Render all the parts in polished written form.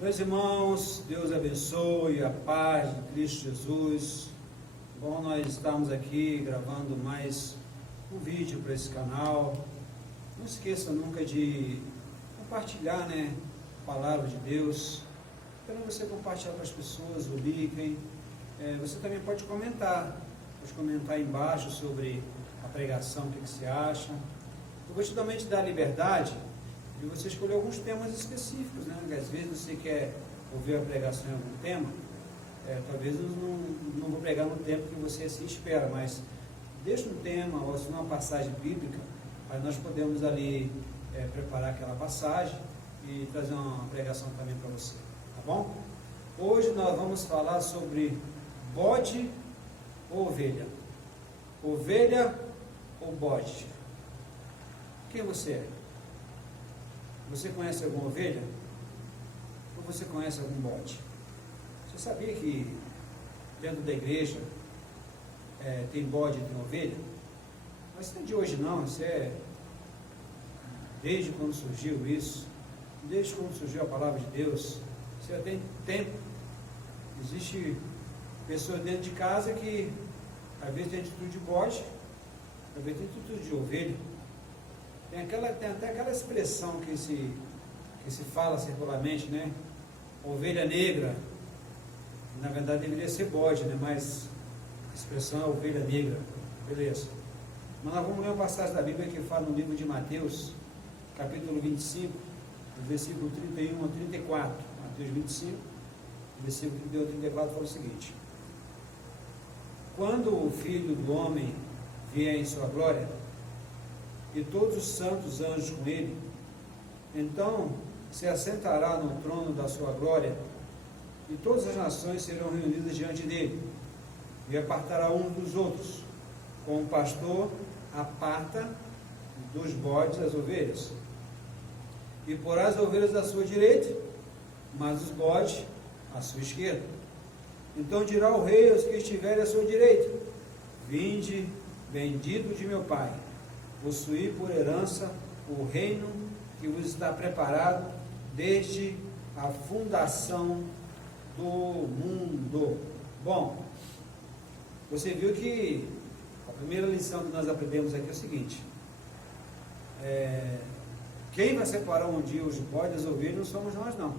Meus irmãos, Deus abençoe, a paz de Cristo Jesus. Bom nós estamos aqui gravando mais um vídeo para esse canal. Não esqueça nunca de compartilhar, a palavra de Deus. Quando você compartilhar com as pessoas, o link, você também pode comentar aí embaixo sobre a pregação, o que você acha. Eu vou te dar a liberdade de você escolher alguns temas específicos, Às vezes você quer ouvir a pregação em algum tema, talvez eu não vou pregar no tempo que você se espera, mas deixa um tema ou uma passagem bíblica, aí nós podemos ali preparar aquela passagem e trazer uma pregação também para você, tá bom? Hoje nós vamos falar sobre bode ou ovelha. Ovelha ou bode? Quem você é? Você conhece alguma ovelha? Ou você conhece algum bode? Você sabia que dentro da igreja tem bode e tem ovelha? Mas não é de hoje não, isso é desde quando surgiu isso, desde quando surgiu a palavra de Deus, isso já tem tempo. Existe pessoas dentro de casa que às vezes tem atitude de bode, às vezes tem atitude de ovelha. Tem até aquela expressão que se fala circularmente, Ovelha negra, na verdade deveria ser bode, Mas a expressão é ovelha negra, beleza. Mas nós vamos ler uma passagem da Bíblia que fala no livro de Mateus, capítulo 25, versículo 31 a 34. Mateus 25, versículo 31 a 34 fala o seguinte: quando o Filho do Homem vier em sua glória, e todos os santos anjos com ele, então se assentará no trono da sua glória, e todas as nações serão reunidas diante dele, e apartará uns dos outros, como o pastor aparta dos bodes as ovelhas, e porá as ovelhas à sua direita, mas os bodes à sua esquerda. Então dirá o rei aos que estiverem à sua direita: vinde, bendito de meu Pai, possuir por herança o reino que vos está preparado desde a fundação do mundo. Bom, você viu que a primeira lição que nós aprendemos aqui é o seguinte: quem vai separar um dia os bodes das ovelhas não somos nós, não.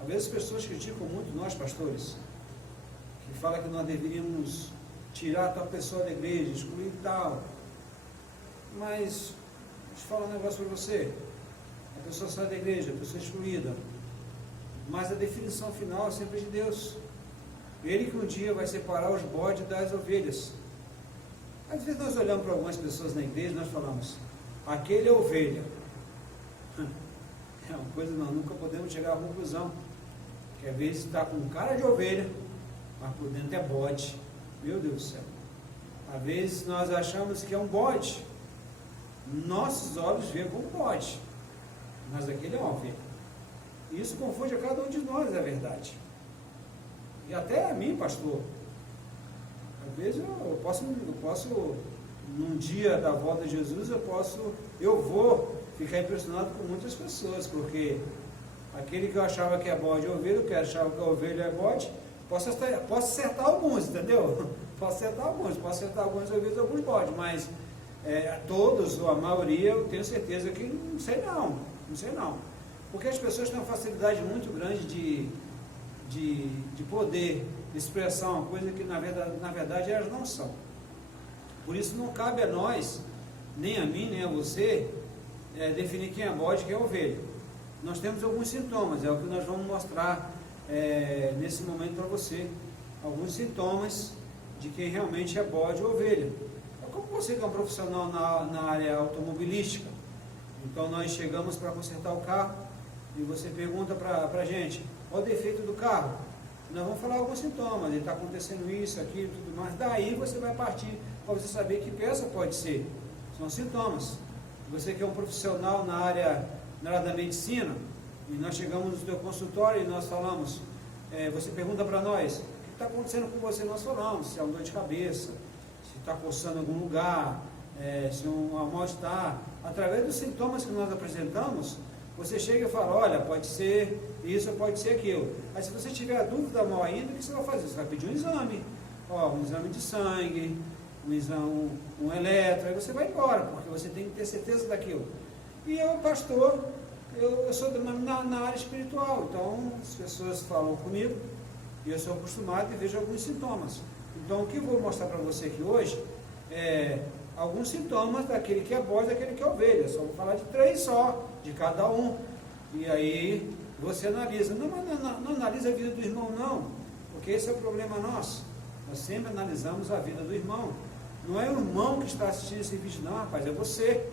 Às vezes as pessoas criticam muito nós, pastores, que falam que nós deveríamos tirar tal pessoa da igreja, excluir tal. Mas, deixa eu falar um negócio para você. A pessoa sai da igreja, a pessoa é excluída. Mas a definição final é sempre de Deus. Ele que um dia vai separar os bodes das ovelhas. Às vezes nós olhamos para algumas pessoas na igreja e nós falamos: aquele é ovelha. É uma coisa que nós nunca podemos chegar à conclusão. Que às vezes está com cara de ovelha, mas por dentro é bode. Meu Deus do céu. Às vezes nós achamos que é um bode. Nossos olhos veem como bode, mas aquele é uma ovelha. E isso confunde a cada um de nós, é verdade. E até a mim, pastor. Às vezes eu posso, num dia da volta de Jesus, eu vou ficar impressionado com muitas pessoas, porque aquele que eu achava que é bode é ovelha, o que eu achava que a ovelha é bode, posso acertar alguns, entendeu? Posso acertar algumas ovelhas, alguns bodes, mas todos, ou a maioria, eu tenho certeza que não sei não. Porque as pessoas têm uma facilidade muito grande de poder expressar uma coisa que na verdade elas não são. Por isso não cabe a nós, nem a mim, nem a você, definir quem é bode e quem é ovelha. Nós temos alguns sintomas, é o que nós vamos mostrar nesse momento para você. Alguns sintomas de quem realmente é bode ou ovelha. Como você que é um profissional na área automobilística, então nós chegamos para consertar o carro e você pergunta para a gente: qual o defeito do carro? Nós vamos falar alguns sintomas, está acontecendo isso, aquilo, tudo mais. Daí você vai partir para você saber que peça pode ser. São sintomas. Você que é um profissional na área da medicina, e nós chegamos no seu consultório e nós falamos, você pergunta para nós: o que está acontecendo com você? Nós falamos se é uma dor de cabeça, se está coçando em algum lugar, se é um mal-estar. Através dos sintomas que nós apresentamos, Você chega e fala, olha, pode ser isso ou pode ser aquilo. Aí se você tiver a dúvida mal ainda, o que você vai fazer? Você vai pedir um exame, um exame de sangue, um eletro, aí você vai embora, porque você tem que ter certeza daquilo. E eu, pastor, eu sou na área espiritual, então as pessoas falam comigo, e eu sou acostumado e vejo alguns sintomas. Então o que eu vou mostrar para você aqui hoje é alguns sintomas daquele que é bode e daquele que é ovelha. Só vou falar de 3 só, de cada um. E aí você analisa. Não analisa a vida do irmão, não, porque esse é o problema nosso. Nós sempre analisamos a vida do irmão. Não é o irmão que está assistindo esse vídeo, não, rapaz, é você.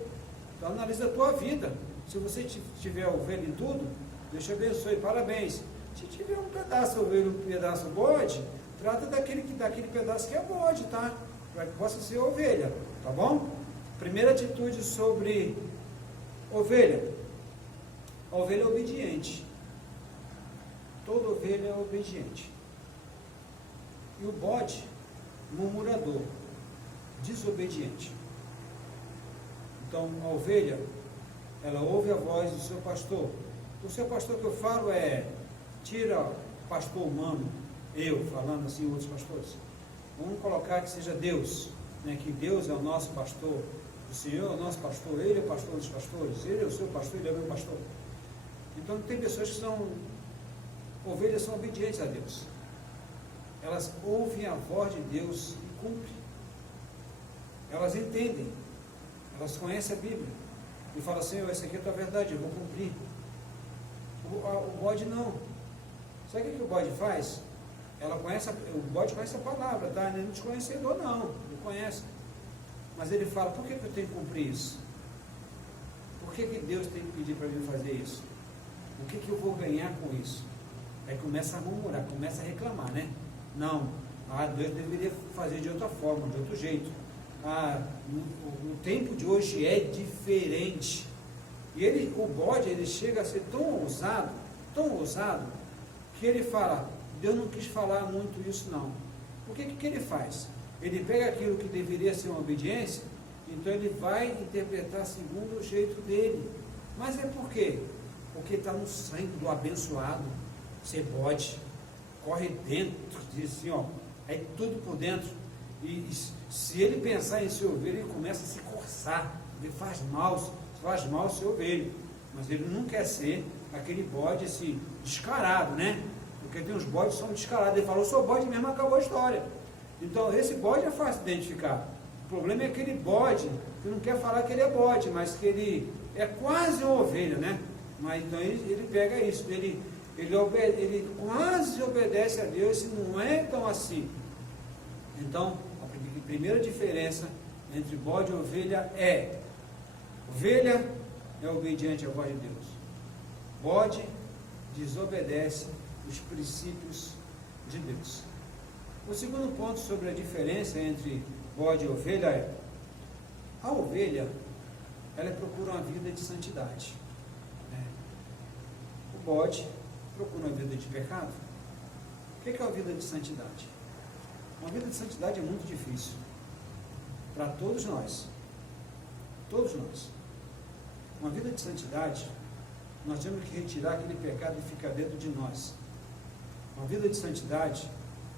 Então analisa a tua vida. Se você tiver ovelha em tudo, Deus te abençoe, parabéns. Se tiver um pedaço ovelha, um pedaço bode, trata daquele pedaço que é bode, tá? Para que possa ser ovelha, tá bom? Primeira atitude sobre ovelha. A ovelha é obediente. Toda ovelha é obediente. E o bode, murmurador, desobediente. Então, a ovelha, ela ouve a voz do seu pastor. O seu pastor que eu falo tira o pastor humano, eu falando assim, outros pastores. Vamos colocar que seja Deus, né? Que Deus é o nosso pastor, o Senhor é o nosso pastor, Ele é o pastor dos pastores, Ele é o seu pastor, Ele é o meu pastor. Então tem pessoas que ovelhas são obedientes a Deus. Elas ouvem a voz de Deus e cumprem. Elas entendem, elas conhecem a Bíblia e falam assim, essa aqui é a tua verdade, eu vou cumprir. O bode não. Sabe o que o bode faz? O bode conhece a palavra, tá? Ele não é desconhecedor, não. Ele conhece. Mas ele fala, por que eu tenho que cumprir isso? Por que Deus tem que pedir para mim fazer isso? O que eu vou ganhar com isso? Aí começa a murmurar, começa a reclamar, né? Não, Deus deveria fazer de outra forma, de outro jeito. O tempo de hoje é diferente. E o bode, ele chega a ser tão ousado, que ele fala, Deus não quis falar muito isso não. O que ele faz? Ele pega aquilo que deveria ser uma obediência, então ele vai interpretar segundo o jeito dele. Mas é por quê? Porque está no sangue do abençoado, ser bode, corre dentro, diz assim, é tudo por dentro. E se ele pensar em ser ovelha, ele começa a se coçar, ele faz mal ser ovelha, mas ele não quer ser aquele bode assim, descarado, né? Porque tem uns bodes que são descarados. Ele falou, eu sou bode mesmo, acabou a história. Então esse bode é fácil de identificar. O problema é aquele bode que não quer falar que ele é bode, mas que ele é quase uma ovelha, né? Mas então ele pega isso, ele quase obedece a Deus e não é tão assim. Então a primeira diferença entre bode e ovelha ovelha é obediente à voz de Deus. Bode desobedece os princípios de Deus. O segundo ponto sobre a diferença entre bode e ovelha a ovelha, ela procura uma vida de santidade. O bode procura uma vida de pecado. O que é uma vida de santidade? Uma vida de santidade é muito difícil para todos nós. Todos nós. Uma vida de santidade, nós temos que retirar aquele pecado que fica dentro de nós. Uma vida de santidade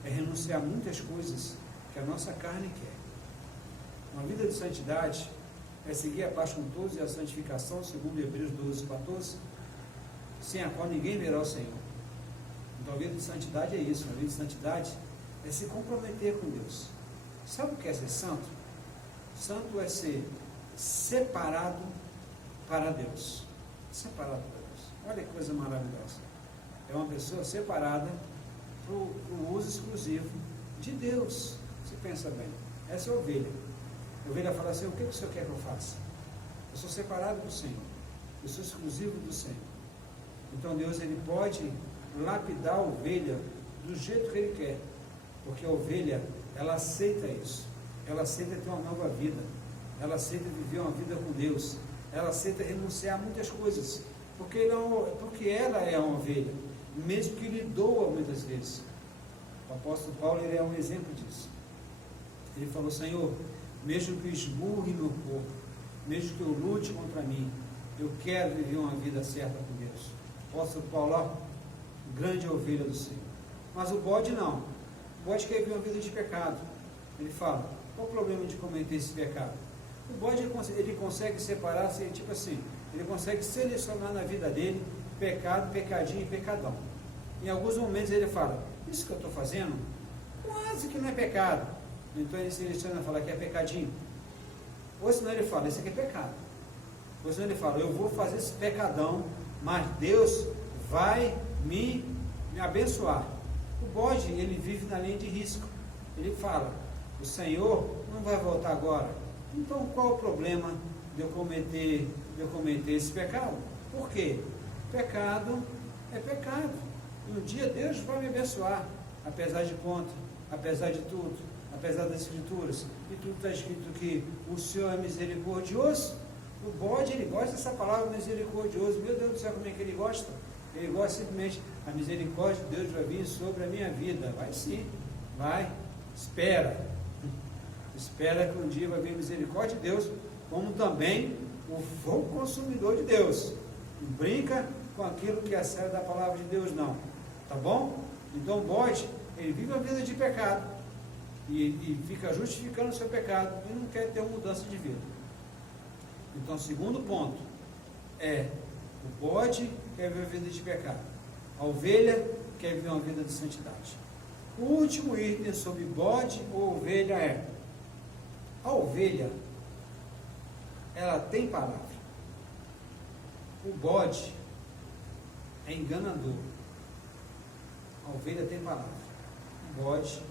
é renunciar a muitas coisas que a nossa carne quer. Uma vida de santidade é seguir a paz com todos e a santificação, segundo Hebreus 12:14, sem a qual ninguém verá o Senhor. Então a vida de santidade é isso. A vida de santidade é se comprometer com Deus. Sabe o que é ser santo? Santo é ser separado para Deus. Separado para Deus. Olha que coisa maravilhosa. É uma pessoa separada para o uso exclusivo de Deus. Você pensa bem. Essa é a ovelha. A ovelha fala assim, o que o Senhor quer que eu faça? Eu sou separado do Senhor. Eu sou exclusivo do Senhor. Então Deus, ele pode lapidar a ovelha do jeito que ele quer. Porque a ovelha, ela aceita isso. Ela aceita ter uma nova vida. Ela aceita viver uma vida com Deus. Ela aceita renunciar a muitas coisas. Porque ela é uma ovelha. Mesmo que lhe doa muitas vezes. O apóstolo Paulo, ele é um exemplo disso. Ele falou, Senhor, mesmo que eu esmurre meu corpo, mesmo que eu lute contra mim, Eu quero viver uma vida certa com Deus. O apóstolo Paulo, ó, grande ovelha do Senhor. Mas o bode não. O bode quer viver uma vida de pecado. Ele fala, qual o problema de cometer esse pecado? O bode, ele consegue separar, tipo assim, ele consegue selecionar na vida dele pecado, pecadinho e pecadão. Em alguns momentos ele fala, isso que eu estou fazendo, quase que não é pecado. Então ele seleciona e fala que é pecadinho. Ou senão ele fala, isso aqui é pecado. Ou senão ele fala, eu vou fazer esse pecadão, mas Deus vai me abençoar. O bode, ele vive na linha de risco. Ele fala, o Senhor não vai voltar agora. Então qual o problema de eu cometer esse pecado? Por quê? Pecado é pecado. E um dia Deus vai me abençoar, apesar de conta, apesar de tudo, apesar das escrituras. E tudo está escrito que o Senhor é misericordioso. O bode, ele gosta dessa palavra misericordioso. Meu Deus do céu, como é que ele gosta? Ele gosta simplesmente, a misericórdia de Deus vai vir sobre a minha vida. Vai sim, vai, espera. Espera que um dia vai vir a misericórdia de Deus, como também o fogo consumidor de Deus. Não brinca com aquilo que é sério da palavra de Deus, não. Tá bom? Então o bode, ele vive uma vida de pecado e fica justificando o seu pecado e não quer ter uma mudança de vida. Então o segundo ponto é, o bode quer viver uma vida de pecado. A ovelha quer viver uma vida de santidade. O último item sobre bode ou ovelha é, a ovelha, ela tem palavra. O bode é enganador. A ovelha tem palavra. O bode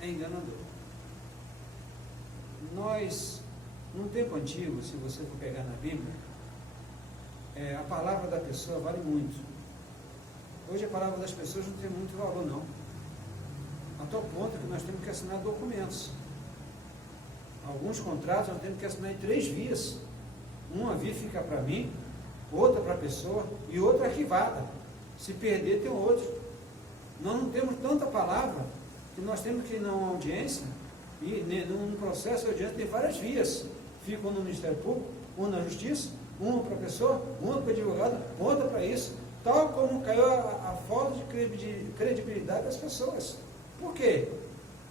é enganador. Nós, num tempo antigo, se você for pegar na Bíblia, a palavra da pessoa vale muito. Hoje a palavra das pessoas não tem muito valor, não. A tal ponto que nós temos que assinar documentos. Alguns contratos nós temos que assinar em 3 vias. Uma via fica para mim, outra para a pessoa e outra arquivada. Se perder, tem outro. Nós não temos tanta palavra que nós temos que ir numa audiência e num processo de audiência tem várias vias. Fica um no Ministério Público, um na Justiça, uma para a pessoa, uma para o advogado, outra para isso. Tal como caiu a falta de credibilidade das pessoas. Por quê?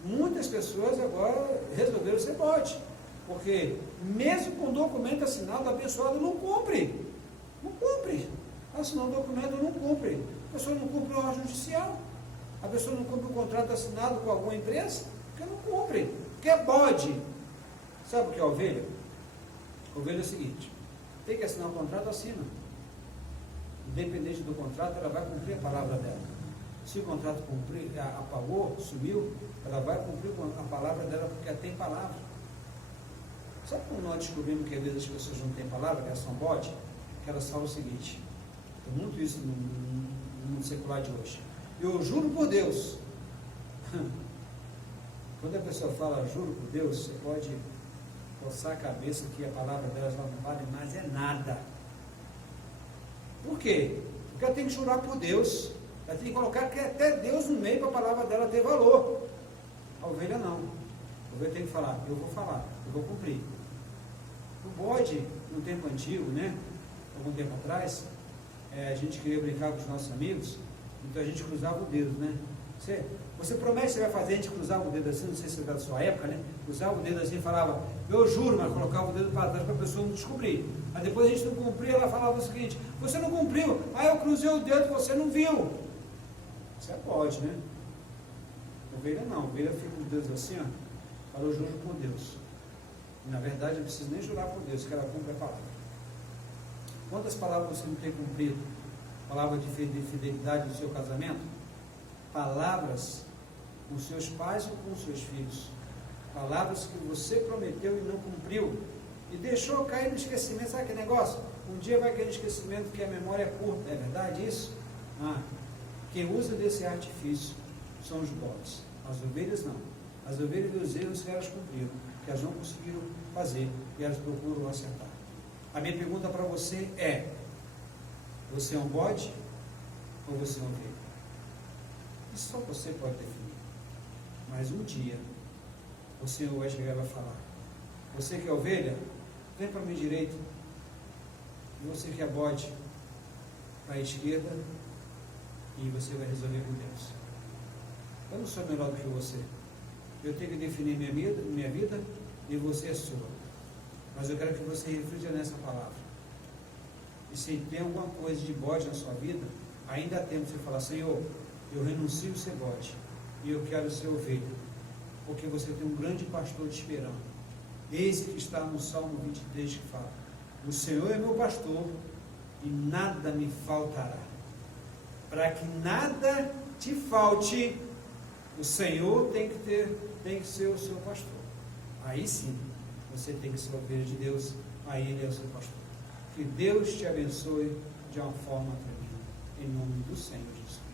Muitas pessoas agora resolveram ser bode, porque mesmo com documento assinado, a abençoado não cumpre. Não cumpre. Assinou um documento, não cumpre. A pessoa não cumpre o órgão judicial. A pessoa não cumpre o contrato assinado com alguma empresa, porque não cumpre. Porque é bode. Sabe o que é ovelha? Ovelha é o seguinte, tem que assinar um contrato, assina. Independente do contrato, ela vai cumprir a palavra dela. Se o contrato cumprir, apagou, sumiu, ela vai cumprir a palavra dela, porque ela tem palavra. Sabe como nós descobrimos que às vezes as pessoas não têm palavra, que elas são bode? Que elas falam o seguinte, tem muito isso no mundo secular de hoje. Eu juro por Deus. Quando a pessoa fala juro por Deus, você pode coçar a cabeça que a palavra delas não vale mais é nada. Por quê? Porque ela tem que jurar por Deus. Ela tem que colocar que até Deus no meio para a palavra dela ter valor. A ovelha não. A ovelha tem que falar, eu vou cumprir. O bode, no tempo antigo, né? Algum tempo atrás, a gente queria brincar com os nossos amigos, então a gente cruzava o dedo, né? Você promete que você vai fazer, a gente cruzava o dedo assim, não sei se é da sua época, né? Cruzava o dedo assim e falava, eu juro, mas colocava o dedo para trás para a pessoa não descobrir. Aí depois a gente não cumpria, ela falava o seguinte, você não cumpriu, aí eu cruzei o dedo, você não viu. Isso é bode, né? Ovelha não, ovelha fica com os dedos assim, ó, fala, eu juro por Deus. E, na verdade, não precisa nem jurar por Deus, que ela cumpre a palavra. Quantas palavras você não tem cumprido? Palavra de fidelidade no seu casamento? Palavras com seus pais ou com seus filhos? Palavras que você prometeu e não cumpriu. E deixou cair no esquecimento. Sabe aquele negócio? Um dia vai cair no esquecimento que a memória é curta. É verdade isso? Quem usa desse artifício são os bodes. As ovelhas não. As ovelhas e os erros que elas cumpriram, que elas não conseguiram fazer e elas procuram acertar. A minha pergunta para você é, você é um bode ou você é uma ovelha? Isso só você pode definir. Mas um dia, o Senhor vai chegar e vai falar, você que é ovelha, vem para a minha direita, Você quer bode para a esquerda e você vai resolver com Deus. Eu não sou melhor do que você. Eu tenho que definir minha vida e você é sua. Mas eu quero que você reflita nessa palavra. E se tem alguma coisa de bode na sua vida, ainda há tempo de você falar: Senhor, eu renuncio a ser bode e eu quero ser ovelha, porque você tem um grande pastor te esperando. Esse que está no Salmo 23 que fala: o Senhor é meu pastor e nada me faltará. Para que nada te falte, o Senhor tem que ser o seu pastor. Aí sim, você tem que ser ovelha de Deus, aí Ele é o seu pastor. Que Deus te abençoe de uma forma tremenda, em nome do Senhor Jesus.